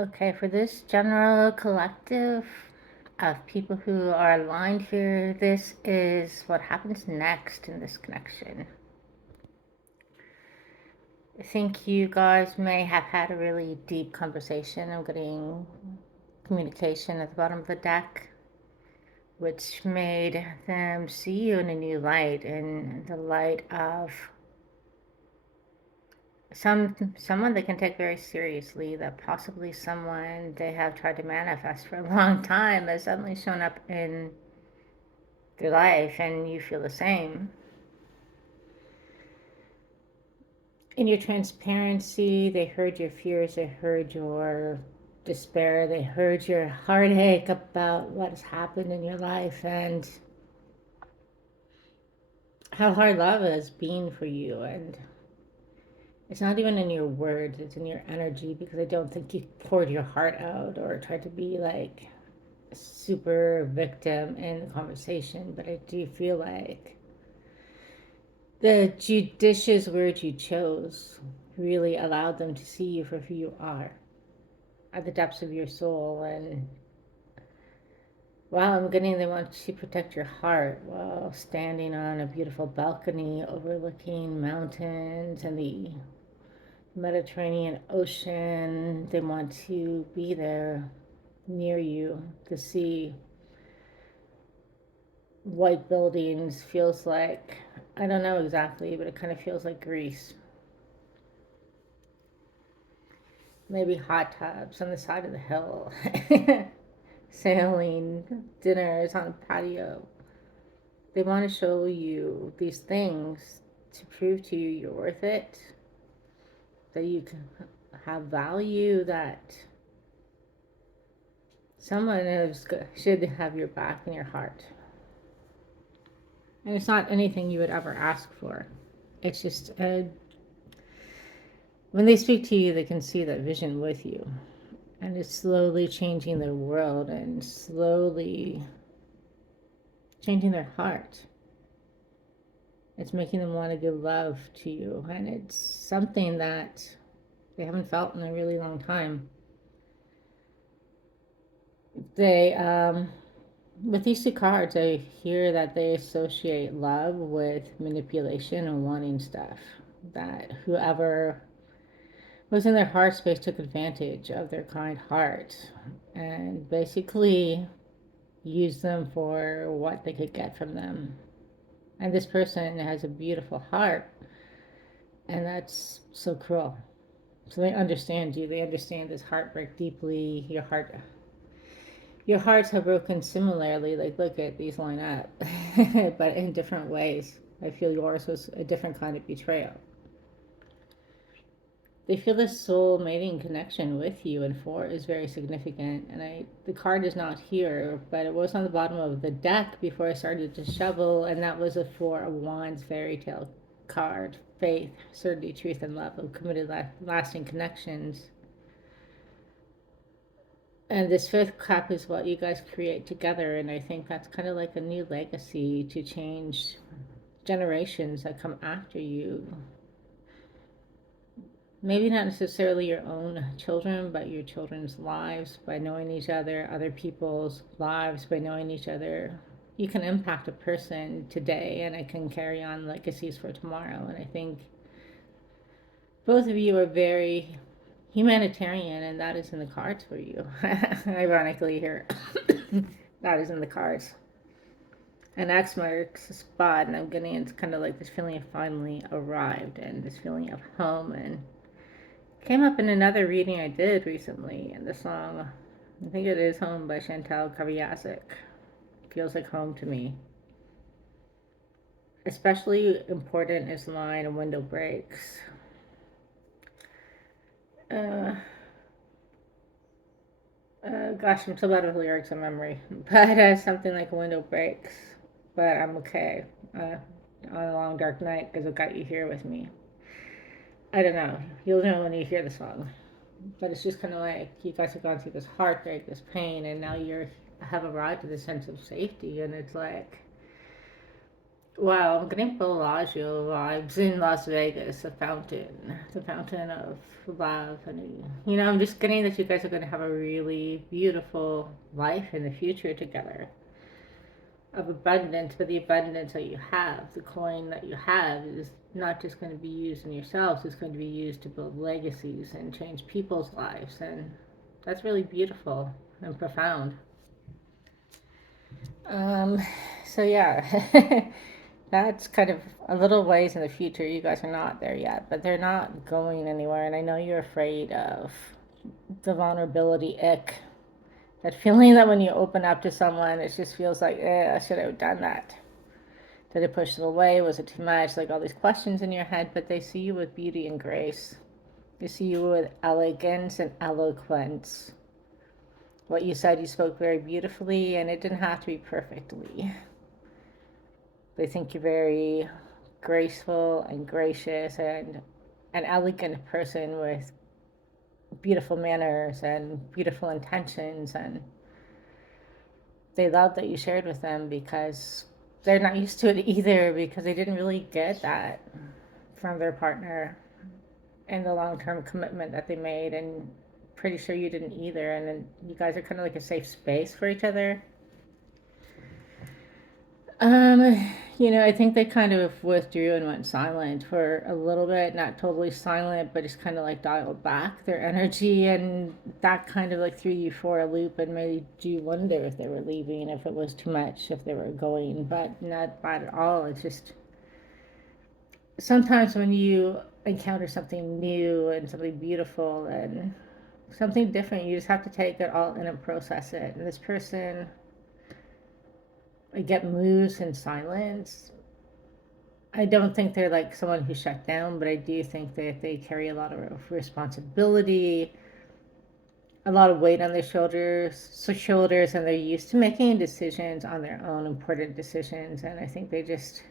Okay, for this general collective of people who are aligned here, this is what happens next in this connection. I think you guys may have had a really deep conversation. I'm getting communication at the bottom of the deck, which made them see you in a new light, in the light of someone they can take very seriously, that possibly someone they have tried to manifest for a long time has suddenly shown up in their life, and you feel the same. In your transparency, they heard your fears, they heard your despair, they heard your heartache about what has happened in your life and how hard love has been for you. And it's not even in your words, it's in your energy, because I don't think you poured your heart out or tried to be like a super victim in the conversation, but I do feel like the judicious word you chose really allowed them to see you for who you are at the depths of your soul. And wow, I'm getting they want to protect your heart while standing on a beautiful balcony overlooking mountains and the Mediterranean Ocean. They want to be there near you to see white buildings. Feels like, I don't know exactly, but it kind of feels like Greece. Maybe hot tubs on the side of the hill, sailing, dinners on a patio. They want to show you these things to prove to you you're worth it, that you can have value, that someone should have your back and your heart. And it's not anything you would ever ask for. It's just when they speak to you, they can see that vision with you. And it's slowly changing their world and slowly changing their heart. It's making them want to give love to you. And it's something that they haven't felt in a really long time. They, with these two cards, I hear that they associate love with manipulation and wanting stuff. That whoever was in their heart space took advantage of their kind heart and basically used them for what they could get from them. And this person has a beautiful heart, and that's so cruel. So they understand you. They understand this heartbreak deeply. Your hearts have broken similarly. Like, look at these line up, but in different ways. I feel yours was a different kind of betrayal. They feel this soul mating connection with you, and four is very significant. And the card is not here, but it was on the bottom of the deck before I started to shovel, and that was a Four of Wands fairy tale card: faith, certainty, truth, and love of committed lasting connections. And this fifth cup is what you guys create together, and I think that's kind of like a new legacy to change generations that come after you. Maybe not necessarily your own children, but your children's lives. By knowing each other people's lives, by knowing each other, you can impact a person today, and it can carry on legacies for tomorrow. And I think both of you are very humanitarian, and that is in the cards for you. Ironically, here, that is in the cards. And X marks a spot, and I'm getting it's kind of like this feeling of finally arrived, and this feeling of home, and came up in another reading I did recently, and the song, I think it is Home by Chantal Kaviasic, feels like home to me. Especially important is the line "A window breaks." Uh, gosh, I'm so bad with lyrics and memory, but something like "A window breaks," but I'm okay. On a long dark night, because I've got you here with me. I don't know. You'll know when you hear the song. But it's just kind of like you guys have gone through this heartbreak, this pain, and now you're have arrived at a sense of safety, and it's like Wow, I'm getting Bellagio vibes in Las Vegas, the fountain of love, and I'm just getting that you guys are going to have a really beautiful life in the future together of abundance. But the abundance that you have, the coin that you have, is not just going to be used in yourselves; it's going to be used to build legacies and change people's lives, and that's really beautiful and profound. Um, so yeah, that's kind of a little ways in the future. You guys are not there yet, but they're not going anywhere. And I know you're afraid of the vulnerability ick. That feeling that when you open up to someone, it just feels like, I should have done that. Did it push them away? Was it too much? Like all these questions in your head, but they see you with beauty and grace. They see you with elegance and eloquence. What you said, you spoke very beautifully, and it didn't have to be perfectly. They think you're very graceful and gracious and an elegant person with beautiful manners and beautiful intentions, and they love that you shared with them because they're not used to it either, because they didn't really get that from their partner and the long-term commitment that they made, and pretty sure you didn't either. And then you guys are kind of like a safe space for each other. I think they kind of withdrew and went silent for a little bit, not totally silent, but just kind of like dialed back their energy, and that kind of like threw you for a loop and made you wonder if they were leaving, if it was too much, if they were going, but not bad at all. It's just sometimes when you encounter something new and something beautiful and something different, you just have to take it all in and process it. And this person, I get moves in silence. I don't think they're like someone who shut down, but I do think that they carry a lot of responsibility, a lot of weight on their shoulders, and they're used to making decisions on their own, important decisions. And I think they just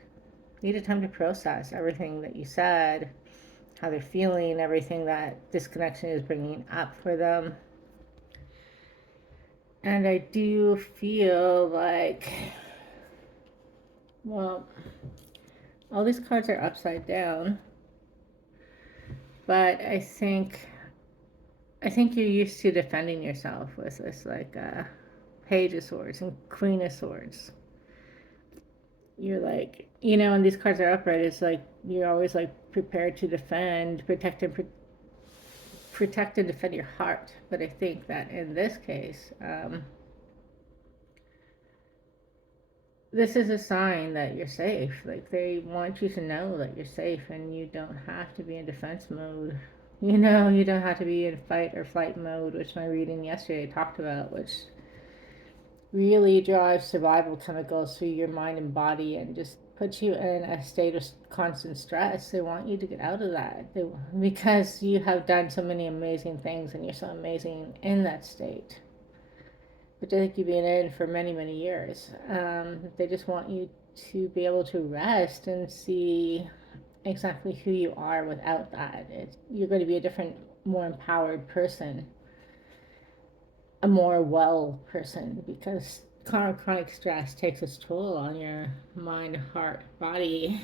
needed time to process everything that you said, how they're feeling, everything that this connection is bringing up for them. And I do feel like, well, all these cards are upside down, but I think you're used to defending yourself with this like Page of Swords and Queen of Swords. You're like, when these cards are upright, it's like you're always like prepared to defend, protect and defend your heart. But I think that in this case, this is a sign that you're safe. Like they want you to know that you're safe and you don't have to be in defense mode. You don't have to be in fight or flight mode, which my reading yesterday talked about, which really drives survival chemicals through your mind and body and just puts you in a state of constant stress. They want you to get out of that because you have done so many amazing things and you're so amazing in that state, which I think you've been in for many, many years. They just want you to be able to rest and see exactly who you are without that. You're going to be a different, more empowered person, a more well person, because chronic stress takes its toll on your mind, heart, body.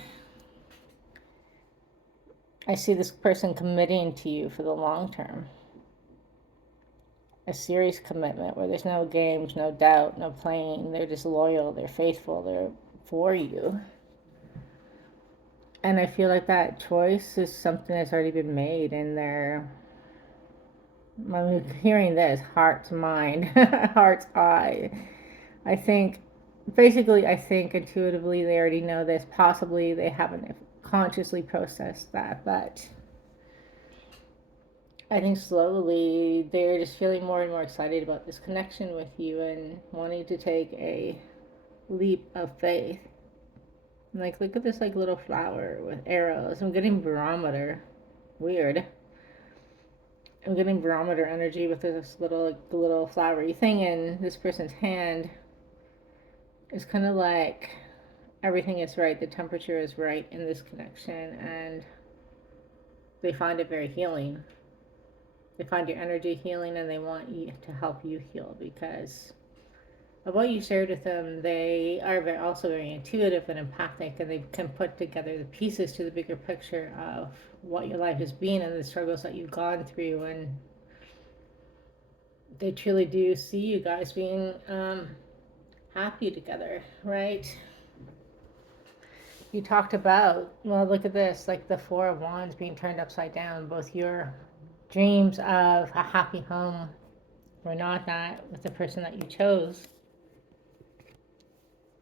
I see this person committing to you for the long term. A serious commitment where there's no games, no doubt, no playing. They're just loyal, they're faithful, they're for you. And I feel like that choice is something that's already been made in their, I'm hearing this, heart's mind, heart's eye. I think, I think intuitively they already know this. Possibly they haven't consciously processed that, but I think slowly they're just feeling more and more excited about this connection with you and wanting to take a leap of faith. Like, look at this like little flower with arrows. I'm getting barometer. Weird. I'm getting barometer energy with this little flowery thing in this person's hand. It's kind of like everything is right. The temperature is right in this connection, and they find it very healing. They find your energy healing, and they want you to help you heal because of what you shared with them, they are also very intuitive and empathic, and they can put together the pieces to the bigger picture of what your life has been and the struggles that you've gone through. And they truly do see you guys being happy together, right? You talked about, well, look at this, like the Four of Wands being turned upside down. Both your dreams of a happy home were not that with the person that you chose.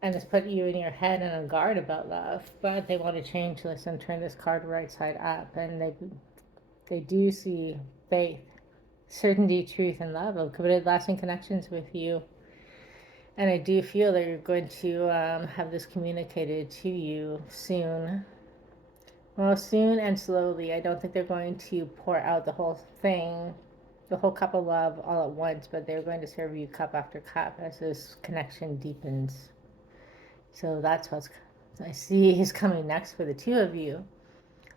And it's put you in your head and on guard about love, but they want to change this and turn this card right side up. And they do see faith, certainty, truth, and love of committed lasting connections with you. And I do feel that you're going to have this communicated to you soon. Well, soon and slowly. I don't think they're going to pour out the whole thing, the whole cup of love all at once, but they're going to serve you cup after cup as this connection deepens. So that's what I see is coming next for the two of you.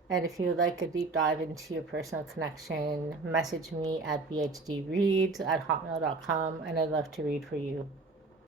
And if you would like a deep dive into your personal connection, message me at bhdreads@hotmail.com, and I'd love to read for you.